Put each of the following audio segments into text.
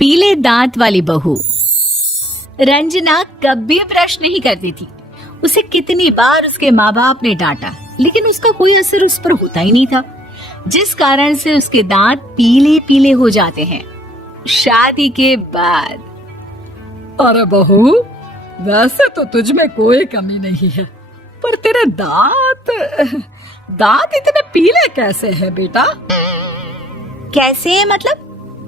पीले दांत वाली बहू। रंजना कभी ब्रश नहीं करती थी। उसे कितनी बार उसके माँ बाप ने डांटा, लेकिन उसका कोई असर उस पर होता ही नहीं था, जिस कारण से उसके दांत पीले पीले हो जाते हैं। शादी के बाद। अरे बहू, वैसे तो तुझ में कोई कमी नहीं है, पर तेरे दांत इतने पीले कैसे हैं बेटा? कैसे मतलब?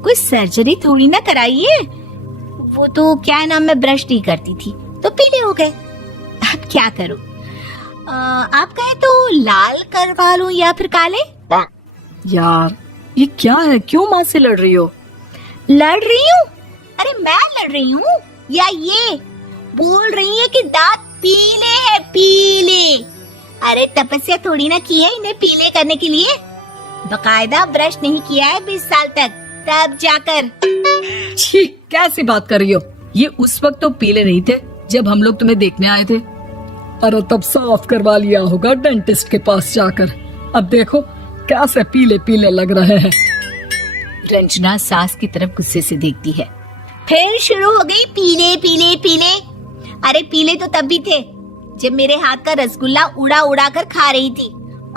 कोई सर्जरी थोड़ी ना कराइए। वो तो क्या नाम, मैं ब्रश नहीं करती थी तो पीले हो गए। अब क्या करूं? आप कहे तो लाल करवा लूं या फिर काले? यार ये क्या है, क्यों माँ से लड़ रही हो? लड़ रही हूँ? अरे मैं लड़ रही हूँ या ये बोल रही है कि दांत पीले हैं, पीले। अरे तपस्या थोड़ी ना की है इन्हें पीले करने के लिए। बकायदा ब्रश नहीं किया है 20 साल तक, तब जाकर। छी, कैसी बात कर रही हो? ये उस वक्त तो पीले नहीं थे जब हम लोग तुम्हें देखने आए थे। अरे तब साफ करवा लिया होगा डेंटिस्ट के पास जाकर। अब देखो कैसे पीले पीले लग रहे हैं। रंजना सास की तरफ गुस्से से देखती है। फिर शुरू हो गई पीले पीले पीले। अरे पीले तो तब भी थे जब मेरे हाथ का रसगुल्ला उड़ा उड़ा कर खा रही थी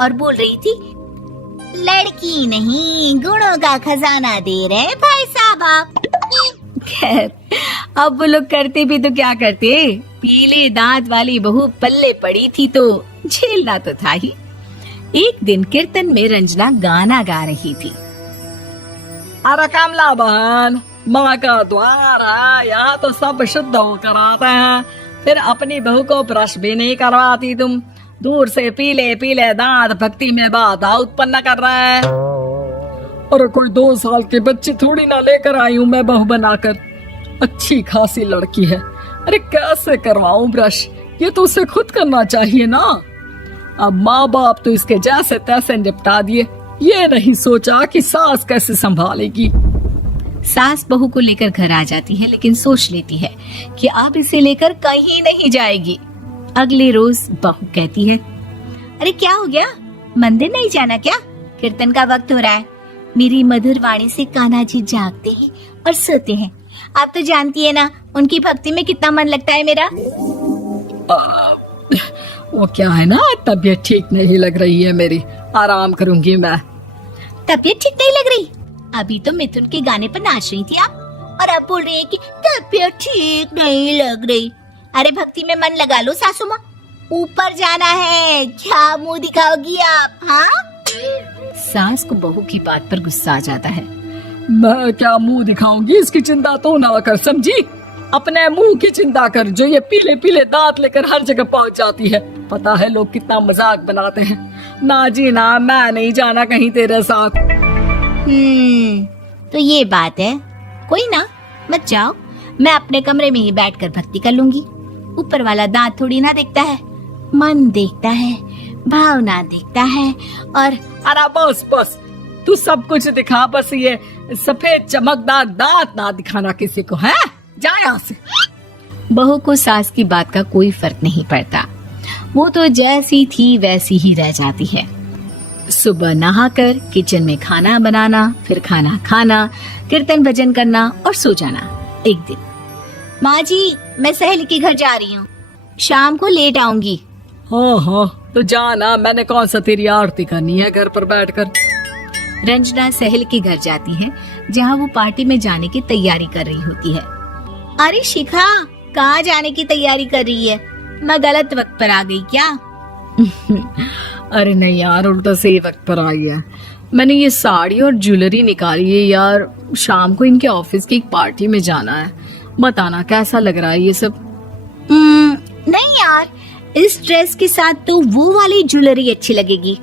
और बोल रही थी, लड़की नहीं गुणों का खजाना दे रहे भाई साहब आप। खैर, अब वो लोग करते भी तो क्या करते, पीले दांत वाली बहू पल्ले पड़ी थी तो झेलना तो था ही। एक दिन कीर्तन में रंजना गाना गा रही थी। अरे कमला बहन, माँ का द्वार है, यहाँ तो सब शुद्ध होकर आते हैं, फिर अपनी बहू को ब्रश भी नहीं करवाती तुम। दूर से पीले पीले दांत भक्ति में बाधा उत्पन्न कर रहे हैं। और कोई 2 साल के बच्चे थोड़ी ना लेकर आई हूँ मैं बहू बनाकर। अच्छी खासी लड़की है, अरे कैसे करवाऊं ब्रश? ये तो उसे खुद करना चाहिए ना। अब माँ बाप तो इसके जैसे तैसे निपटा दिए, ये नहीं सोचा कि सास कैसे संभालेगी। सास बहू को लेकर घर आ जाती है, लेकिन सोच लेती है कि अब इसे लेकर कहीं नहीं जाएगी। अगले रोज बहू कहती है, अरे क्या हो गया, मंदिर नहीं जाना क्या? कीर्तन का वक्त हो रहा है। मेरी मधुर वाणी से कान्हा जी जागते हैं और सोते हैं। आप तो जानती है ना उनकी भक्ति में कितना मन लगता है मेरा। वो क्या है ना, तबीयत ठीक नहीं लग रही है मेरी, आराम करूंगी मैं। तबीयत ठीक नहीं लग रही? अभी तो मिथुन के गाने पर नाच रही थी आप, और अब बोल रही है कि तबीयत ठीक नहीं लग रही। अरे भक्ति में मन लगा लो सासू माँ, ऊपर जाना है, क्या मुंह दिखाओगी आप? हाँ? सास को बहू की बात पर गुस्सा आ जाता है। मैं क्या मुंह दिखाऊंगी, इसकी चिंता तो ना कर, समझी? अपने मुंह की चिंता कर, जो ये पीले पीले दांत लेकर हर जगह पहुंच जाती है। पता है लोग कितना मजाक बनाते हैं। ना जी ना, मैं नहीं जाना कहीं तेरे साथ। तो ये बात है। कोई ना, मत जाओ, मैं अपने कमरे में ही बैठकर भक्ति कर लूंगी। ऊपर वाला दांत थोड़ी ना देखता है, मन देखता है, भावना देखता है। और अरे बस बस, तू सब कुछ दिखा, बस ये सफेद चमकदार दांत ना दिखाना किसी को, है? जा यहाँ से। बहू को सास की बात का कोई फर्क नहीं पड़ता, वो तो जैसी थी वैसी ही रह जाती है। सुबह नहाकर किचन में खाना बनाना, फिर खाना खाना, कीर्तन भजन करना और सो जाना। एक दिन, माँ जी मैं सहेली के घर जा रही हूँ, शाम को लेट आऊंगी। हाँ, तो जाना, मैंने कौन सा तेरी आरती करनी है घर पर बैठकर। रंजना सहेली के घर जाती है, जहाँ वो पार्टी में जाने की तैयारी कर रही होती है। अरे शिखा, कहाँ जाने की तैयारी कर रही है? मैं गलत वक्त पर आ गई क्या? अरे नहीं यार, उल्टा सही वक्त पर आई है। मैंने ये साड़ी और ज्वेलरी निकाली है यार, शाम को इनके ऑफिस की एक पार्टी में जाना है। बताना कैसा लग रहा है ये सब? नहीं यार, इस ड्रेस के साथ तो वो वाली ज्वेलरी अच्छी लगेगी।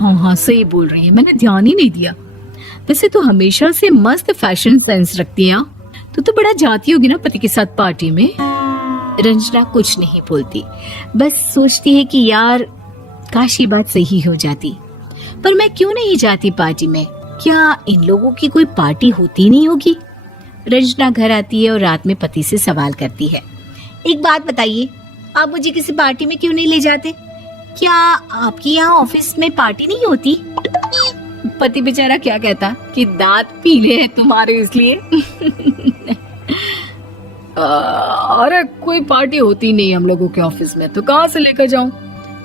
हाँ, सही बोल रही है, मैंने ध्यान ही नहीं दिया। वैसे तो हमेशा से मस्त फैशन सेंस रखती है। तो बड़ा जाती होगी ना पति के साथ पार्टी में। रंजना कुछ नहीं बोलती, बस सोचती है कि यार काश ये बात सही हो जाती, पर मैं क्यों नहीं जाती पार्टी में? क्या इन लोगों की कोई पार्टी होती नहीं होगी? रंजना घर आती है और रात में पति से सवाल करती है, एक बात बताइए, आप मुझे किसी पार्टी में क्यों नहीं ले जाते? क्या आपकी यहाँ ऑफिस में पार्टी नहीं होती? पति बेचारा क्या कहता कि दांत पीले हैं तुम्हारे इसलिए। अरे कोई पार्टी होती नहीं हम लोगों के ऑफिस में, तो कहाँ से लेकर जाऊं?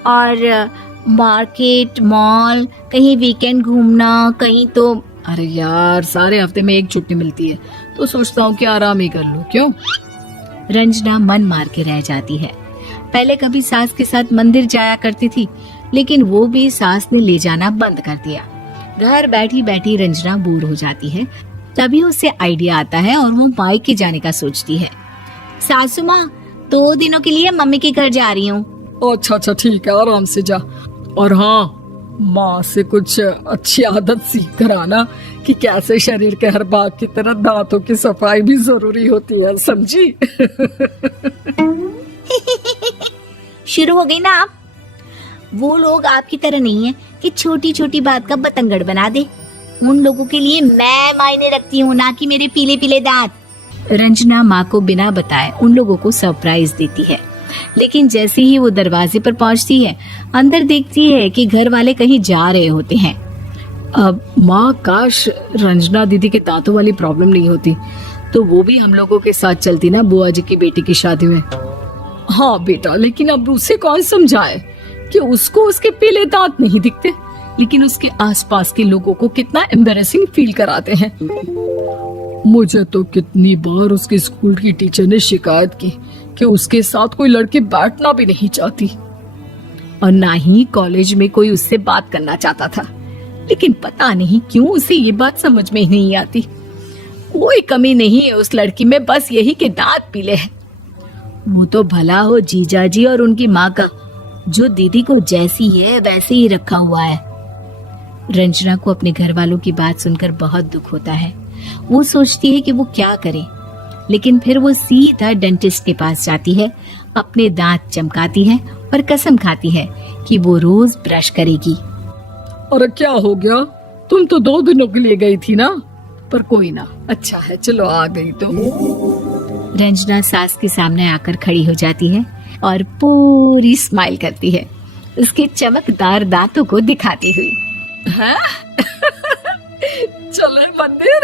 और मार्केट, मॉल, कहीं वीकेंड घूमना, कहीं तो। अरे यार सारे हफ्ते में एक छुट्टी मिलती है, तो सोचता हूँ कि आराम ही कर लूं। क्यों? रंजना मन मार के रह जाती है। पहले कभी सास के साथ मंदिर जाया करती थी, लेकिन वो भी सास ने ले जाना बंद कर दिया। घर बैठी बैठी रंजना बोर हो जाती है। तभी उसे आइडिया आता है और वो मायके जाने का सोचती है। सासू माँ, 2 दिनों के लिए मम्मी के घर जा रही हूँ। अच्छा ठीक है, आराम से जा। और हाँ, माँ से कुछ अच्छी आदत सीख कर आना कि कैसे शरीर के हर भाग की तरह दांतों की सफाई भी जरूरी होती है, समझी? शुरू हो गई ना आप। वो लोग आपकी तरह नहीं है कि छोटी छोटी बात का बतंगड़ बना दे। उन लोगों के लिए मैं मायने रखती हूँ, ना कि मेरे पीले पीले दांत। रंजना माँ को बिना बताए उन लोगों को सरप्राइज देती है, लेकिन जैसे ही वो दरवाजे पर पहुंचती है, अंदर देखती है कि घर वाले कहीं जा रहे होते हैं। अब माँ, काश रंजना दीदी के दांतों वाली प्रॉब्लम नहीं होती, तो वो भी हम लोगों के साथ चलती ना बुआ जी की बेटी की शादी में। हाँ बेटा, लेकिन अब उसे कौन समझाए कि उसको उसके पीले दांत नहीं दिखते, लेकिन उसके आसपास के लोगों को कितना एम्बैरेसिंग फील कराते हैं। मुझे तो कितनी बार उसके स्कूल की टीचर ने शिकायत की कि उसके साथ कोई लड़की बैठना भी नहीं चाहती, और ना ही कॉलेज में कोई उससे बात करना चाहता था। लेकिन पता नहीं क्यों उसे ये बात समझ में ही नहीं आती। कोई कमी नहीं है उस लड़की में, बस यही कि दांत पीले हैं। वो तो भला हो जीजा जी और उनकी माँ का, जो दीदी को जैसी है वैसे ही रखा हुआ है। रंजना को अपने घर वालों की बात सुनकर बहुत दुख होता है। वो सोचती है कि वो क्या करे, लेकिन फिर वो सीधा डेंटिस्ट के पास जाती है, अपने दांत चमकाती है और कसम खाती है कि वो रोज ब्रश करेगी। अरे क्या हो गया? तुम तो 2 दिनों के लिए गई थी ना, पर कोई ना, अच्छा है, चलो आ गई तो। रंजना सास के सामने आकर खड़ी हो जाती है और पूरी स्माइल करती है, उसके चमकदार दांतों को दिखाती हुई। हैं? चले मंदिर?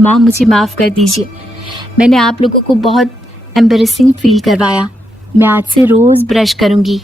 माँ, मुझे माफ कर दीजिए, मैंने आप लोगों को बहुत एम्बैरेसिंग फील करवाया। मैं आज से रोज ब्रश करूंगी।